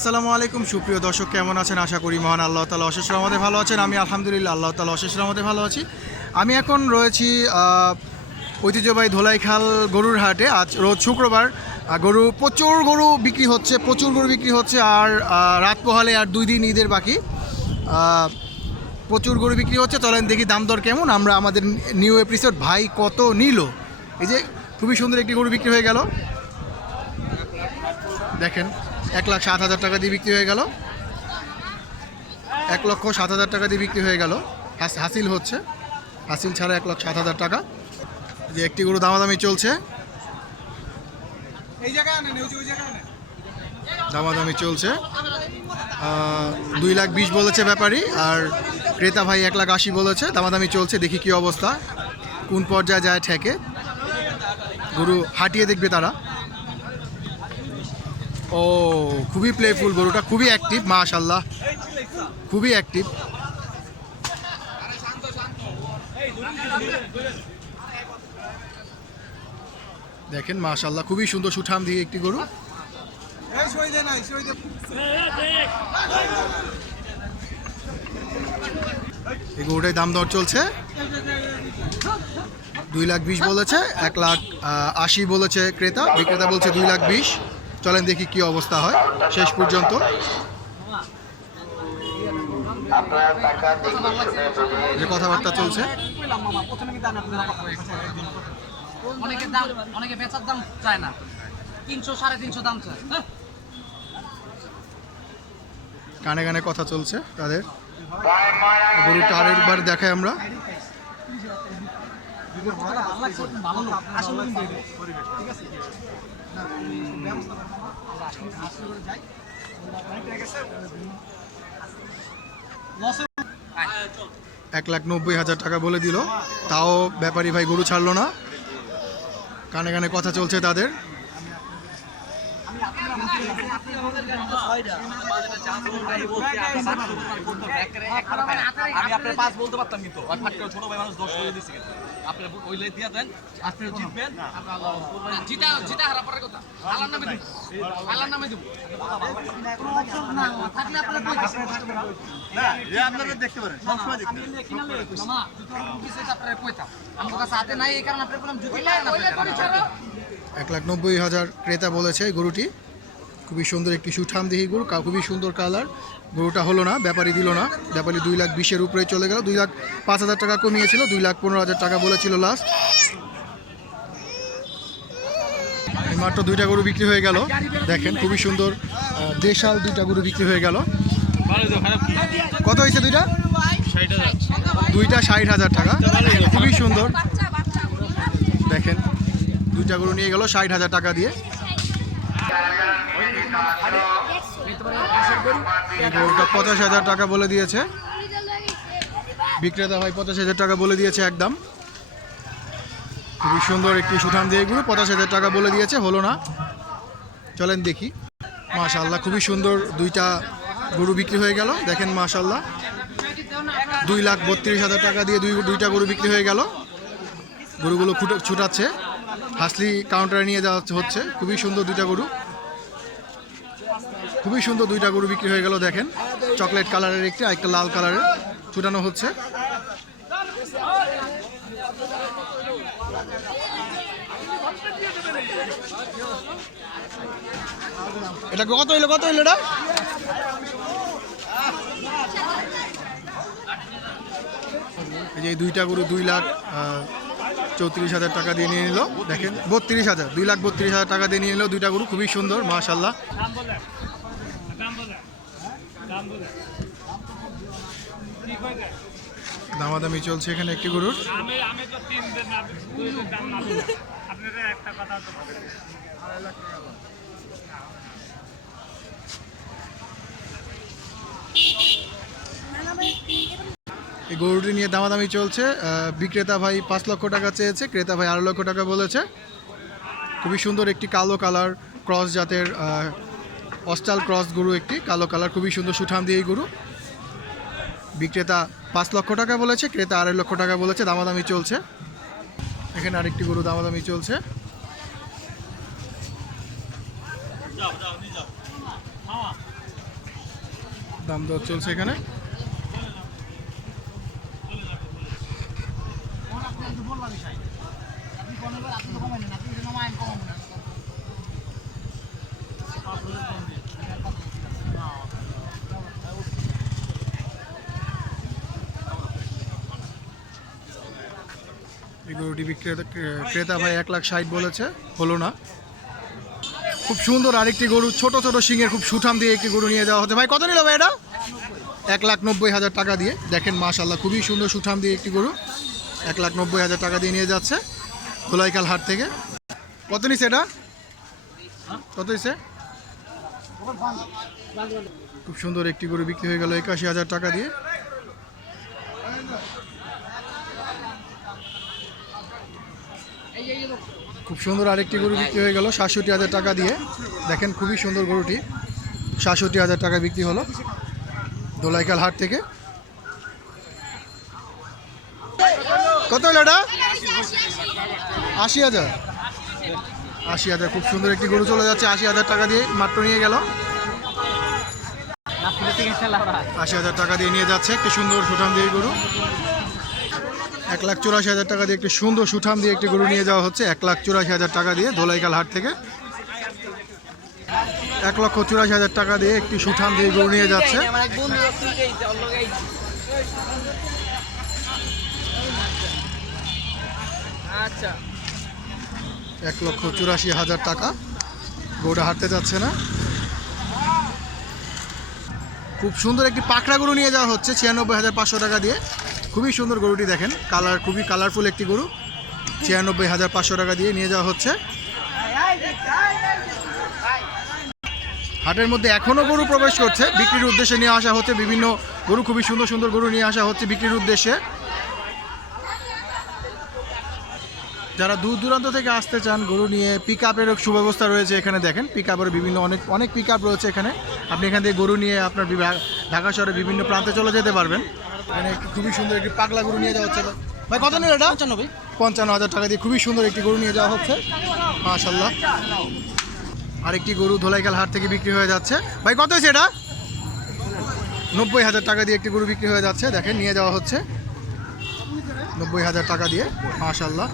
আসসালামু আলাইকুম। সুপ্রিয় দর্শক, কেমন আছেন? আশা করি মহান আল্লাহ তালা অশেষ রহমতে ভালো আছেন। আমি আলহামদুলিল্লাহ আল্লাহ তালা অশেষ রহমতে ভালো আছি। আমি এখন রয়েছি ঐতিহ্যবাহী ধোলাইখাল গরুর হাটে। আজ রোজ শুক্রবার গরু, প্রচুর গরু বিক্রি হচ্ছে, প্রচুর গরু বিক্রি হচ্ছে, আর রাত পোহালে আর দুই দিন ঈদের বাকি। প্রচুর গরু বিক্রি হচ্ছে। চলেন দেখি দাম দর কেমন। আমরা আমাদের নিউ এপিসোড, ভাই কত নিল? এই যে খুবই সুন্দর একটি গরু বিক্রি হয়ে গেল। দেখেন। এক লাখ সাত হাজার টাকা দিয়ে বিক্রি হয়ে গেল। এক লক্ষ সাত হাজার টাকা দিয়ে বিক্রি হয়ে গেল। হাসিল হচ্ছে। হাসিল ছাড়া এক লক্ষ সাত হাজার টাকা। যে একটি গরু দামাদামি চলছে। দামাদামি চলছে। দুই লাখ বিশ বলেছে ব্যাপারী আর ক্রেতা ভাই এক লাখ আশি বলেছে। দামাদামি চলছে দেখি কি অবস্থা। কোন পর্যায়ে যায় ঠেকে। গরু হাঁটিয়ে দেখবে তারা। ও, খুবই প্লেফুল গরুটা খুবই অ্যাক্টিভ মাশাল্লাহ খুবই অ্যাক্টিভ দেখেন মাশাল্লাহ খুবই সুন্দর সুঠাম দিয়ে একটি গরু। এই গরুটাই দাম দর চলছে। দুই লাখ বিশ বলেছে, এক লাখ আশি বলেছে ক্রেতা। বিক্রেতা বলছে দুই লাখ বিশ। চলেন দেখি কি অবস্থা হয় শেষ পর্যন্ত। যে কথাবার্তা চলছে। অনেকে দাম অনেকে বেচার দাম চায় না। তিনশো সাড়ে তিনশো দাম চায়। হ্যাঁ? কানে কানে কথা চলছে তাদের। গরুটা আরেকবার দেখাই আমরা। এক লাখ নব্বই হাজার টাকা বলে দিল। তাও ব্যাপারী ভাই গরু ছাড়লো না। কানে কানে কথা চলছে তাদের। আমি আপনার পাঁচ বলতে পারতাম কিন্তু। ছোট ভাই মানুষ দশ করে দিচ্ছে কিন্তু আপনি ওইলে দিয়ে দেন আপনি জিতবেন। জিতা জিতা হারা পরের কথা। আল্লাহর নামে দিব আল্লাহর নামে দিব। না থাকলে আপনারা কই আমি লেখি না লেখি মামা কিছু আপনারা কইতাম। আমার কাছে হাতে নাই এই কারণে আপনারা বললাম জুতো না এক লাখ নব্বই হাজার ক্রেতা বলেছে গরুটি। খুবই সুন্দর একটি সুঠাম দেহি গরু খুবই সুন্দর কালার গরুটা হলো না, ব্যাপারী দিল না। ব্যাপারী দুই লাখ বিশের উপরে চলে গেল, দুই লাখ পাঁচ হাজার টাকা কমিয়েছিল, দুই লাখ পনেরো হাজার টাকা বলেছিল লাস্ট মাত্র দুইটা গরু বিক্রি হয়ে গেল। দেখেন, খুবই সুন্দর দেশাল দুইটা গরু বিক্রি হয়ে গেল। কত হয়েছে দুইটা? দুইটা ষাট হাজার টাকা। খুবই সুন্দর। দেখেন, দুইটা গরু নিয়ে গেল ষাট হাজার টাকা দিয়ে। গরুটা হাজার টাকা বলে দিয়েছে। বিক্রেতা ভাই পঞ্চাশ হাজার টাকা বলে দিয়েছে একদম। খুবই সুন্দর একটি সুঠাম দিয়ে গরু পঞ্চাশ হাজার টাকা বলে দিয়েছে, হলো না। চলেন দেখি। মাশাল্লাহ খুবই সুন্দর দুইটা গরু বিক্রি হয়ে গেল। দেখেন মাশাল্লাহ দুই লাখ বত্রিশ হাজার টাকা দিয়ে দুই দুইটা গরু বিক্রি হয়ে গেল। গরুগুলো ছুটাচ্ছে। হাসলি কাউন্টারে নিয়ে যাওয়া হচ্ছে। খুবই সুন্দর দুইটা গরু। খুবই সুন্দর দুইটা গরু বিক্রি হয়ে গেল, দেখেন। চকলেট কালারের একটি আর একটা লাল কালারের। ছুটানো হচ্ছে। এটা কত হইল কত হইল এটা? এই যে দুইটা গরু দুই লাখ চৌত্রিশ হাজার টাকা দিয়ে নিয়ে নিল। দেখেন, বত্রিশ হাজার, দুই লাখ বত্রিশ হাজার টাকা দিয়ে নিয়ে নিল। দুইটা গরু খুবই সুন্দর মাশাল্লাহ দামাদামি চলছে এখানে একটি গরুর। এই গরুটি নিয়ে দামাদামি চলছে। বিক্রেতা ভাই পাঁচ লক্ষ টাকা চেয়েছে ক্রেতা ভাই আড়াই লক্ষ টাকা বলেছে। খুবই সুন্দর একটি কালো কালার ক্রস জাতের আহ, অস্টাল ক্রস গরু একটি, কালো কালার, খুবই সুন্দর সুঠাম দিয়ে এই গরু। বিক্রেতা পাঁচ লক্ষ টাকা বলেছে, ক্রেতা আড়াই লক্ষ টাকা বলেছে, দামাদামি চলছে। এখানে আরেকটি গরু দামাদামি চলছে। দাম দর চলছে এখানে। এই গরুটি বিক্রেতা ক্রেতা ভাই এক লাখ ষাট বলেছে। হলো না। খুব সুন্দর আরেকটি গরু, ছোট ছোট সিংয়ের খুব সুঠাম দিয়ে একটি গরু নিয়ে যাওয়া হচ্ছে। ভাই, কত নিল ভাই এটা? এক লাখ নব্বই হাজার টাকা দিয়ে। দেখেন মাশাল্লাহ খুবই সুন্দর সুঠাম দিয়ে একটি গরু। এক লাখ নব্বই হাজার টাকা দিয়ে নিয়ে যাচ্ছে। ধোলাইকাল হাট থেকে। কত নিছে এটা? কত নিছে খুব সুন্দর একটি গরু বিক্রি হয়ে গেল একাশি হাজার টাকা দিয়ে। খুব সুন্দর আরেকটি গরু বিক্রি হয়ে গেল সাতষট্টি হাজার টাকা দিয়ে। দেখেন খুবই সুন্দর গরুটি। সাতষট্টি হাজার টাকা বিক্রি হলো দোলাইকাল হাট থেকে। কত হলো এটা? আশি হাজার। আশি হাজার, খুব সুন্দর একটি গরু চলে যাচ্ছে, আশি হাজার টাকা দিয়ে মাত্র নিয়ে গেল। আশি হাজার টাকা দিয়ে নিয়ে যাচ্ছে, একটি সুন্দর সুঠাম দিয়ে গরু। এক লাখ চুরাশি হাজার টাকা দিয়ে একটি সুন্দর সুঠাম দিয়ে একটি গরু নিয়ে যাওয়া হচ্ছে, এক লাখ চুরাশি হাজার টাকা দিয়ে ধোলাইকাল হাট থেকে। এক লক্ষ চুরাশি হাজার টাকা দিয়ে একটি সুঠাম দিয়ে গরু নিয়ে যাচ্ছে। আচ্ছা। এক লক্ষ চুরাশি হাজার টাকা। গরুটা হাঁটতে যাচ্ছে না। খুব সুন্দর একটি পাকড়া গরু নিয়ে যাওয়া হচ্ছে, ছিয়ানব্বই হাজার পাঁচশো টাকা দিয়ে। খুবই সুন্দর গরুটি দেখেন, কালার খুবই কালারফুল একটি গরু। ছিয়ানব্বই হাজার পাঁচশো টাকা দিয়ে নিয়ে যাওয়া হচ্ছে। হাটের মধ্যে এখনও গরু প্রবেশ করছে, বিক্রির উদ্দেশ্যে নিয়ে আসা হচ্ছে বিভিন্ন গরু, খুবই সুন্দর সুন্দর গরু নিয়ে আসা হচ্ছে বিক্রির উদ্দেশ্যে। যারা দূর দূরান্ত থেকে আসতে চান গরু নিয়ে পিক আপেরও সুব্যবস্থা রয়েছে এখানে দেখেন। পিক আপের বিভিন্ন অনেক অনেক পিক আপ রয়েছে এখানে। আপনি এখান থেকে গরু নিয়ে আপনার ঢাকা শহরে বিভিন্ন প্রান্তে চলে যেতে পারবেন। এখানে একটি খুবই সুন্দর একটি পাগলা গরু নিয়ে যাওয়া হচ্ছে। ভাই কত নিল এটা? পঞ্চানব্বই। পঞ্চান্ন হাজার টাকা দিয়ে খুবই সুন্দর একটি গরু নিয়ে যাওয়া হচ্ছে। মাশাল্লাহ আরেকটি গরু ধোলাইকাল হাট থেকে বিক্রি হয়ে যাচ্ছে। ভাই কত হয়েছে এটা? নব্বই হাজার টাকা দিয়ে একটি গরু বিক্রি হয়ে যাচ্ছে। দেখেন নিয়ে যাওয়া হচ্ছে। নব্বই হাজার টাকা দিয়ে মাশাল্লাহ